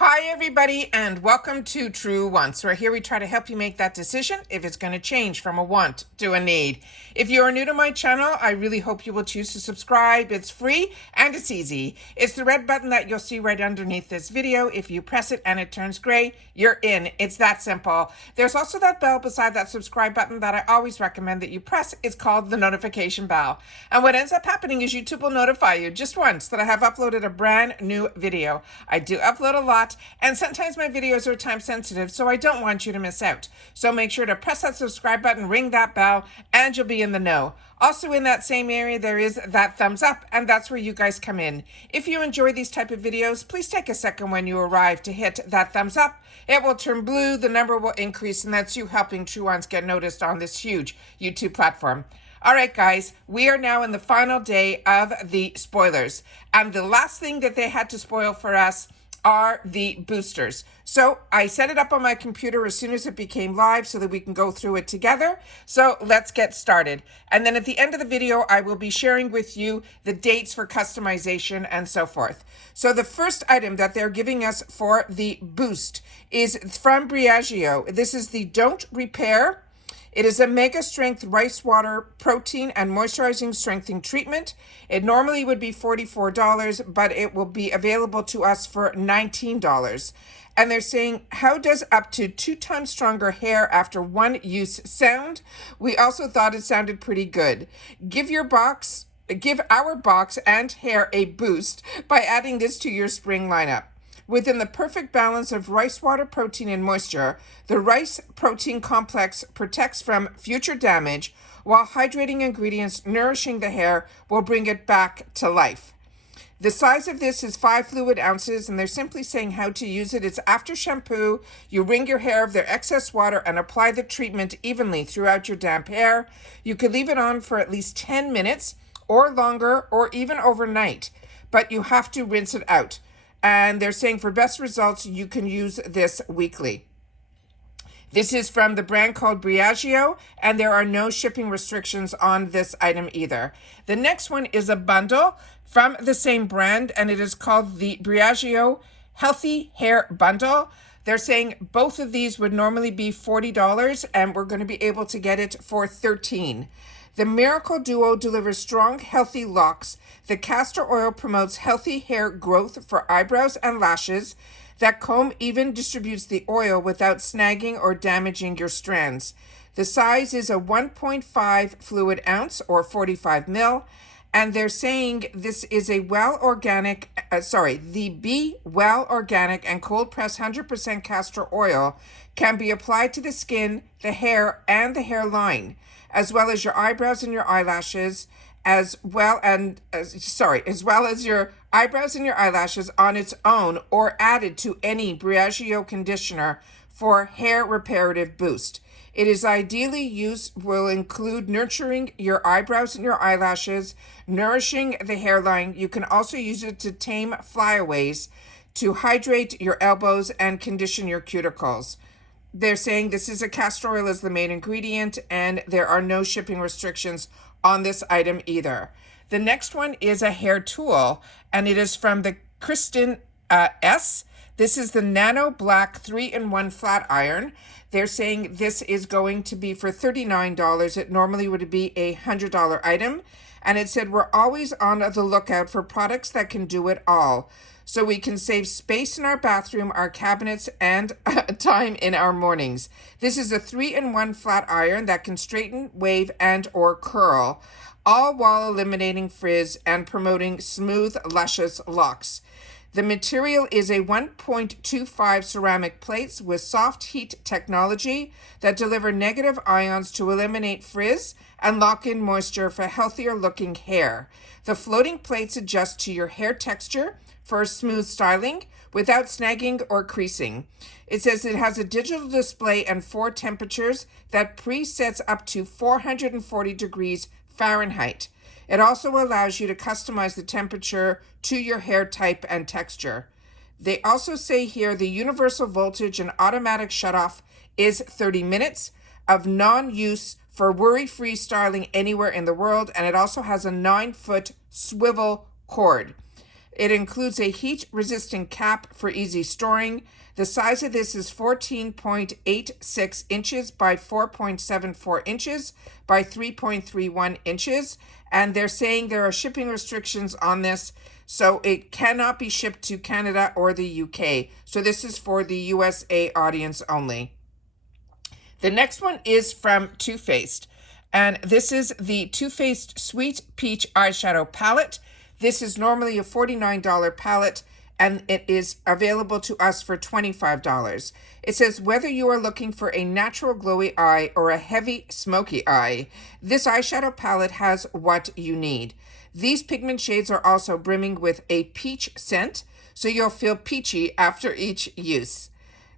Hi everybody and welcome to True Wants, where here we try to help you make that decision if it's going to change from a want to a need. If you are new to my channel, I really hope you will choose to subscribe. It's free and it's easy. It's the red button that you'll see right underneath this video. If you press it and it turns gray, you're in. It's that simple. There's also that bell beside that subscribe button that I always recommend that you press. It's called the notification bell. And what ends up happening is YouTube will notify you just once that I have uploaded a brand new video. I do upload a lot, and sometimes my videos are time sensitive, so I don't want you to miss out. So make sure to press that subscribe button, ring that bell, and you'll be in the know. Also in that same area, there is that thumbs up, and that's where you guys come in. If you enjoy these type of videos, please take a second when you arrive to hit that thumbs up. It will turn blue, the number will increase, and that's you helping True Ones get noticed on this huge YouTube platform. All right, guys, we are now in the final day of the spoilers. And the last thing that they had to spoil for us are the boosters. So I set it up on my computer as soon as it became live so that we can go through it together. So let's get started. And then at the end of the video, I will be sharing with you the dates for customization and so forth. So the first item that they're giving us for the boost is from Briagio. This is the Don't Repair. It is a mega strength rice water protein and moisturizing strengthening treatment. It normally would be $44, but it will be available to us for $19. And they're saying, how does up to 2 times stronger hair after one use sound? We also thought it sounded pretty good. Give our box and hair a boost by adding this to your spring lineup. Within the perfect balance of rice water protein and moisture, the rice protein complex protects from future damage, while hydrating ingredients nourishing the hair will bring it back to life. The size of this is 5 fluid ounces, and they're simply saying how to use it. It's after shampoo. You wring your hair of their excess water and apply the treatment evenly throughout your damp hair. You could leave it on for at least 10 minutes or longer or even overnight, but you have to rinse it out. And they're saying for best results, you can use this weekly. This is from the brand called Briagio, and there are no shipping restrictions on this item either. The next one is a bundle from the same brand, and it is called the Briagio Healthy Hair Bundle. They're saying both of these would normally be $40, and we're going to be able to get it for $13. The Miracle Duo delivers strong, healthy locks. The castor oil promotes healthy hair growth for eyebrows and lashes. That comb even distributes the oil without snagging or damaging your strands. The size is a 1.5 fluid ounce or 45 mil. And they're saying this is a the Be Well Organic and cold pressed 100% castor oil can be applied to the skin, the hair, and the hairline, as well as your eyebrows and your eyelashes, as well as your eyebrows and your eyelashes on its own or added to any Briagio conditioner for hair reparative boost. It is ideally used, will include nurturing your eyebrows and your eyelashes, nourishing the hairline. You can also use it to tame flyaways, to hydrate your elbows and condition your cuticles. They're saying this is a castor oil as the main ingredient, and there are no shipping restrictions on this item either. The next one is a hair tool, and it is from the Kristen S. This is the Nano Black 3-in-1 Flat Iron. They're saying this is going to be for $39. It normally would be a $100 item. And it said we're always on the lookout for products that can do it all, so we can save space in our bathroom, our cabinets, and time in our mornings. This is a 3-in-1 flat iron that can straighten, wave, and or curl, all while eliminating frizz and promoting smooth, luscious locks. The material is a 1.25 ceramic plates with soft heat technology that deliver negative ions to eliminate frizz and lock in moisture for healthier looking hair. The floating plates adjust to your hair texture for smooth styling without snagging or creasing. It says it has a digital display and 4 temperatures that presets up to 440 degrees Fahrenheit. It also allows you to customize the temperature to your hair type and texture. They also say here the universal voltage and automatic shutoff is 30 minutes of non-use for worry-free styling anywhere in the world, and it also has a 9-foot swivel cord. It includes a heat-resistant cap for easy storing. The size of this is 14.86 inches by 4.74 inches by 3.31 inches. And they're saying there are shipping restrictions on this, so it cannot be shipped to Canada or the UK. So this is for the USA audience only. The next one is from Too Faced, and this is the Too Faced Sweet Peach Eyeshadow Palette. This is normally a $49 palette, and it is available to us for $25. It says, whether you are looking for a natural glowy eye or a heavy smoky eye, this eyeshadow palette has what you need. These pigment shades are also brimming with a peach scent, so you'll feel peachy after each use.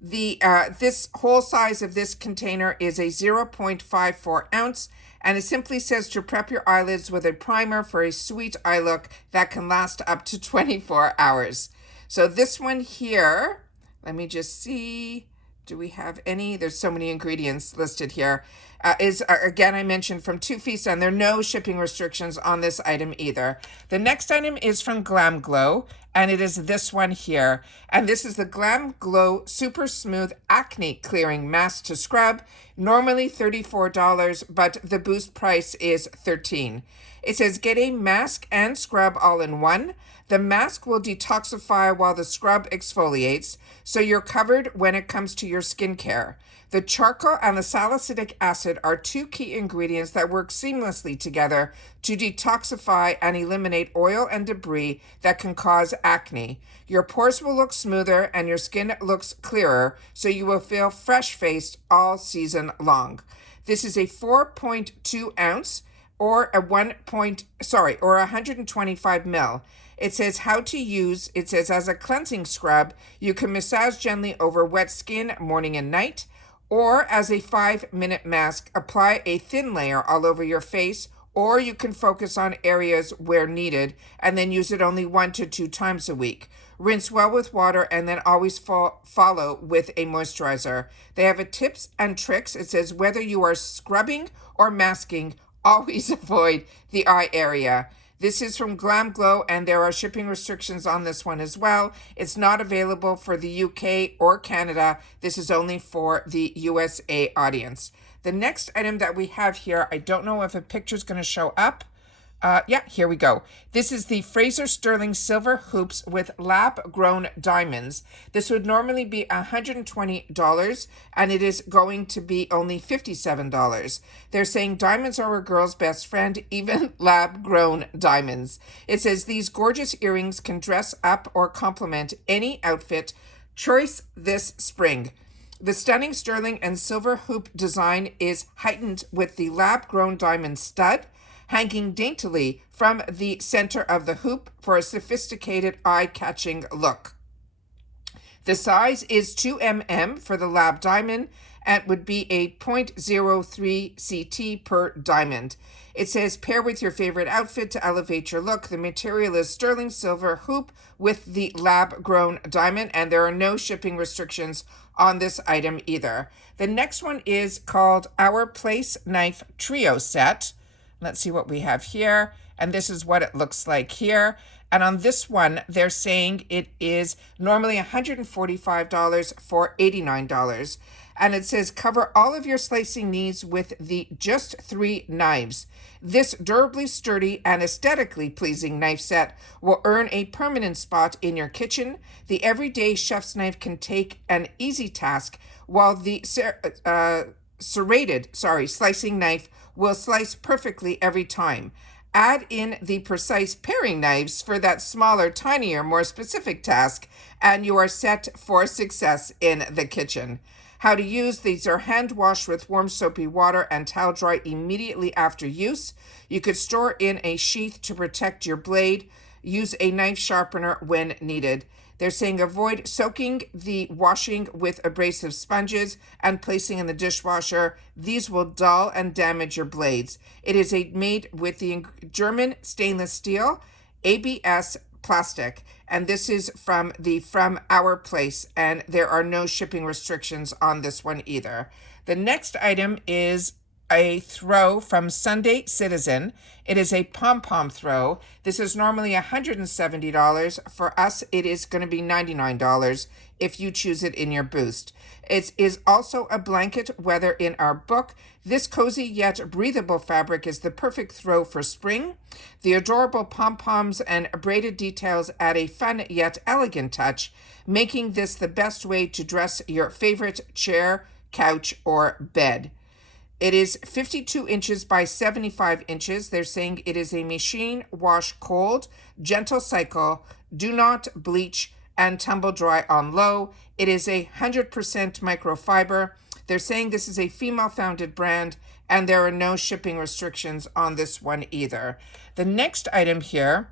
This whole size of this container is a 0.54 ounce, and it simply says to prep your eyelids with a primer for a sweet eye look that can last up to 24 hours. So this one here, let me just see, do we have any? There's so many ingredients listed here. Again, I mentioned from Too Faced, and there are no shipping restrictions on this item either. The next item is from Glam Glow, and it is this one here. And this is the Glam Glow Super Smooth Acne Clearing Mask to Scrub. Normally $34, but the boost price is $13. It says, get a mask and scrub all in one. The mask will detoxify while the scrub exfoliates, so you're covered when it comes to your skincare. The charcoal and the salicylic acid are two key ingredients that work seamlessly together to detoxify and eliminate oil and debris that can cause acne. Your pores will look smoother and your skin looks clearer, so you will feel fresh-faced all season long. This is a 4.2 ounce or a 125 ml. It says how to use. It says as a cleansing scrub, you can massage gently over wet skin morning and night, or as a 5-minute mask, apply a thin layer all over your face, or you can focus on areas where needed and then use it only 1 to 2 times a week. Rinse well with water and then always follow with a moisturizer. They have a tips and tricks. It says whether you are scrubbing or masking, always avoid the eye area. This is from Glam Glow, and there are shipping restrictions on this one as well. It's not available for the UK or Canada. This is only for the USA audience. The next item that we have here, I don't know if a picture is going to show up. Yeah, here we go. This is the Fraser Sterling Silver Hoops with lab-grown diamonds. This would normally be $120, and it is going to be only $57. They're saying diamonds are a girl's best friend, even lab-grown diamonds. It says these gorgeous earrings can dress up or complement any outfit choice this spring. The stunning sterling and silver hoop design is heightened with the lab-grown diamond stud, hanging daintily from the center of the hoop for a sophisticated eye-catching look. The size is 2 mm for the lab diamond and would be a 0.03 CT per diamond. It says pair with your favorite outfit to elevate your look. The material is sterling silver hoop with the lab-grown diamond, and there are no shipping restrictions on this item either. The next one is called Our Place Knife Trio Set. Let's see what we have here. And this is what it looks like here. And on this one, they're saying it is normally $145 for $89. And it says cover all of your slicing needs with the just 3 knives. This durably sturdy and aesthetically pleasing knife set will earn a permanent spot in your kitchen. The everyday chef's knife can take an easy task, while the serrated slicing knife will slice perfectly every time. Add in the precise paring knives for that smaller, tinier, more specific task, and you are set for success in the kitchen. How to use: these are hand washed with warm soapy water and towel dry immediately after use. You could store in a sheath to protect your blade. Use a knife sharpener when needed. They're saying avoid soaking the washing with abrasive sponges and placing in the dishwasher. These will dull and damage your blades. It is made with the German stainless steel, ABS plastic, and this is from Our Place, and there are no shipping restrictions on this one either. The next item is a throw from Sunday Citizen. It is a pom-pom throw. This is normally $170. For us, it is going to be $99 if you choose it in your boost. It is also a blanket, whether in our book. This cozy yet breathable fabric is the perfect throw for spring. The adorable pom-poms and braided details add a fun yet elegant touch, making this the best way to dress your favorite chair, couch, or bed. It is 52 inches by 75 inches. They're saying it is a machine wash cold, gentle cycle, do not bleach, and tumble dry on low. It is 100% microfiber. They're saying this is a female-founded brand, and there are no shipping restrictions on this one either. The next item here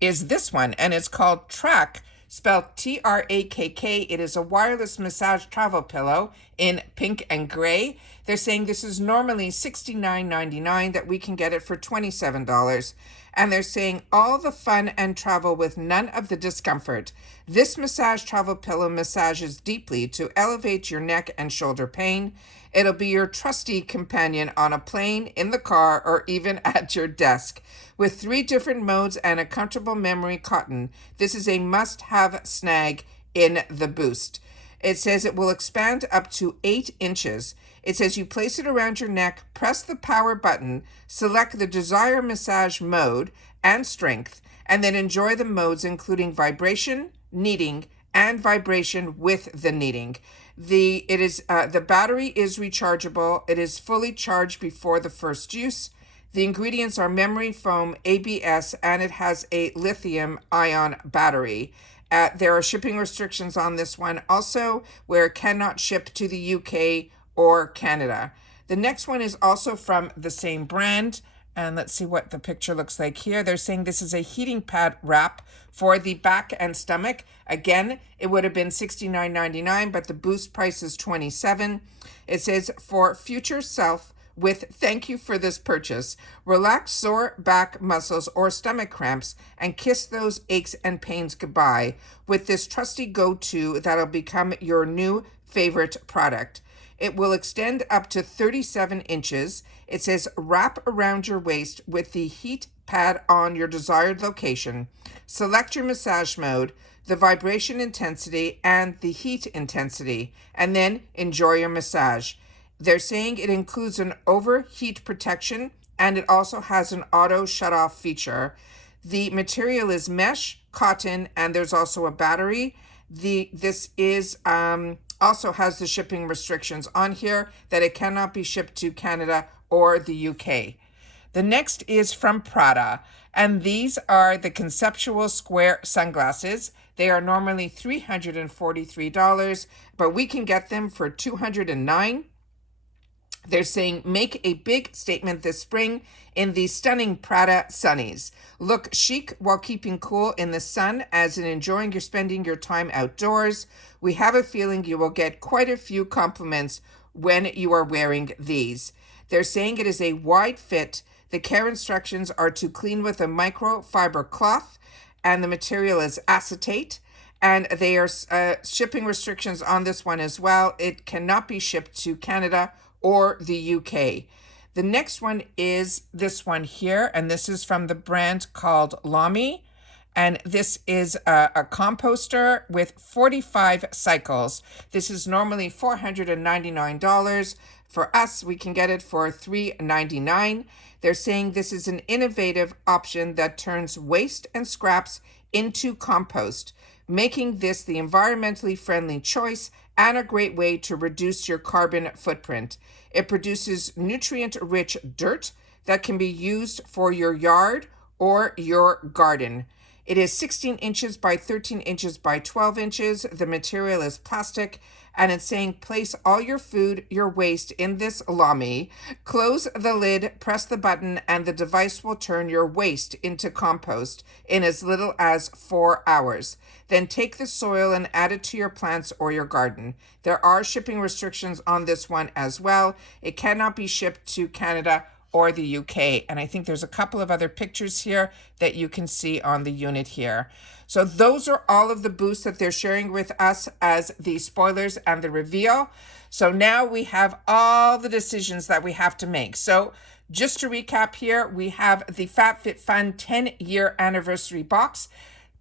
is this one, and it's called Track, spelled T-R-A-K-K. It is a wireless massage travel pillow in pink and gray. They're saying this is normally $69.99, that we can get it for $27. And they're saying all the fun and travel with none of the discomfort. This massage travel pillow massages deeply to elevate your neck and shoulder pain. It'll be your trusty companion on a plane, in the car, or even at your desk. With 3 different modes and a comfortable memory cotton, this is a must-have snag in the boost. It says it will expand up to 8 inches. It says you place it around your neck, press the power button, select the desired massage mode and strength, and then enjoy the modes including vibration, kneading, and vibration with the kneading. The battery is rechargeable. It is fully charged before the first use. The ingredients are memory foam, ABS, and it has a lithium-ion battery. There are shipping restrictions on this one also, where it cannot ship to the UK or Canada. The next one is also from the same brand, and let's see what the picture looks like here. They're saying this is a heating pad wrap for the back and stomach. Again, it would have been $69.99, but the boost price is $27. It says, for future self, with thank you for this purchase, relax sore back muscles or stomach cramps and kiss those aches and pains goodbye with this trusty go-to that'll become your new favorite product. It will extend up to 37 inches. It says wrap around your waist with the heat pad on your desired location. Select your massage mode, the vibration intensity, and the heat intensity, and then enjoy your massage. They're saying it includes an overheat protection, and it also has an auto shut-off feature. The material is mesh, cotton, and there's also a battery. This is also has the shipping restrictions on here, that it cannot be shipped to Canada or the UK. The next is from Prada, and these are the conceptual square sunglasses. They are normally $343, but we can get them for $209. They're saying make a big statement this spring in these stunning Prada sunnies. Look chic while keeping cool in the sun, as in enjoying spending your time outdoors. We have a feeling you will get quite a few compliments when you are wearing these. They're saying it is a wide fit. The care instructions are to clean with a microfiber cloth, and the material is acetate. And they are shipping restrictions on this one as well. It cannot be shipped to Canada or the UK. The next one is this one here, and this is from the brand called Lamy. And this is a composter with 45 cycles. This is normally $499. For us, we can get it for $399. They're saying this is an innovative option that turns waste and scraps into compost, making this the environmentally friendly choice and a great way to reduce your carbon footprint. It produces nutrient-rich dirt that can be used for your yard or your garden. It is 16 inches by 13 inches by 12 inches. The material is plastic, and it's saying place all your food, your waste in this Lamy. Close the lid, press the button, and the device will turn your waste into compost in as little as 4 hours. Then take the soil and add it to your plants or your garden. There are shipping restrictions on this one as well. It cannot be shipped to Canada or the UK. And I think there's a couple of other pictures here that you can see on the unit here. So those are all of the boosts that they're sharing with us as the spoilers and the reveal. So now we have all the decisions that we have to make. So just to recap here, we have the FABFITFUN 10-year anniversary box.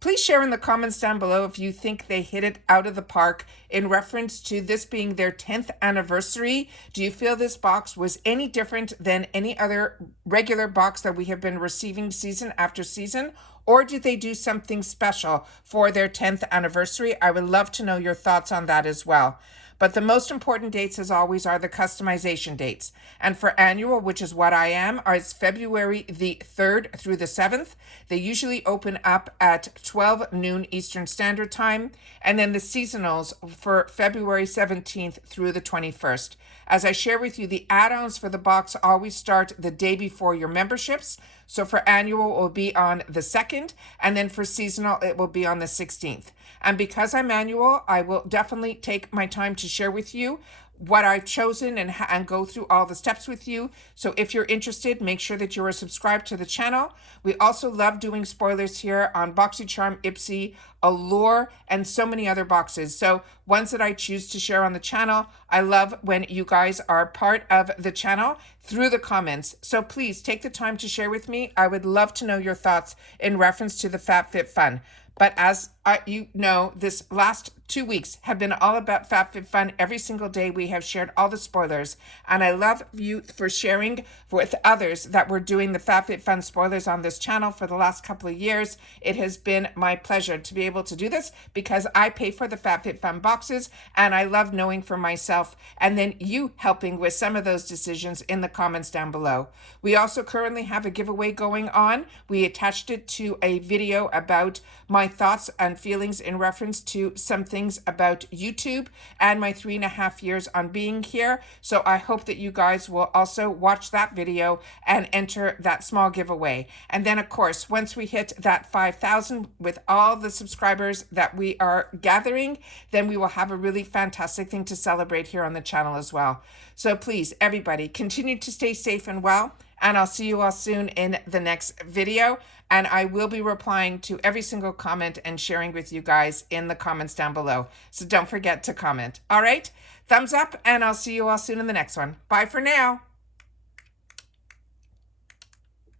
Please share in the comments down below if you think they hit it out of the park in reference to this being their 10th anniversary. Do you feel this box was any different than any other regular box that we have been receiving season after season? Or did they do something special for their 10th anniversary? I would love to know your thoughts on that as well. But the most important dates, as always, are the customization dates. And for annual, which is what I am, is February the 3rd through the 7th. They usually open up at 12 noon Eastern Standard Time. And then the seasonals for February 17th through the 21st. As I share with you, the add-ons for the box always start the day before your memberships. So for annual, it will be on the 2nd. And then for seasonal, it will be on the 16th. And because I'm annual, I will definitely take my time to share with you what I've chosen and go through all the steps with you. So if you're interested, make sure that you are subscribed to the channel. We also love doing spoilers here on BoxyCharm, Ipsy, Allure, and so many other boxes. So ones that I choose to share on the channel. I love when you guys are part of the channel through the comments. So please take the time to share with me. I would love to know your thoughts in reference to the FABFITFUN. But as you know, this last 2 weeks have been all about FABFITFUN. Every single day we have shared all the spoilers. And I love you for sharing with others that we're doing the FABFITFUN spoilers on this channel for the last couple of years. It has been my pleasure to be able to do this because I pay for the FABFITFUN boxes and I love knowing for myself and then you helping with some of those decisions in the comments down below. We also currently have a giveaway going on. We attached it to a video about my thoughts and feelings in reference to some things about YouTube and my 3.5 years on being here. So I hope that you guys will also watch that video and enter that small giveaway. And then of course, once we hit that 5,000 with all the subscribers that we are gathering, then we will have a really fantastic thing to celebrate here on the channel as well. So please, everybody, continue to stay safe and well. And I'll see you all soon in the next video. And I will be replying to every single comment and sharing with you guys in the comments down below. So don't forget to comment. All right? Thumbs up, and I'll see you all soon in the next one. Bye for now.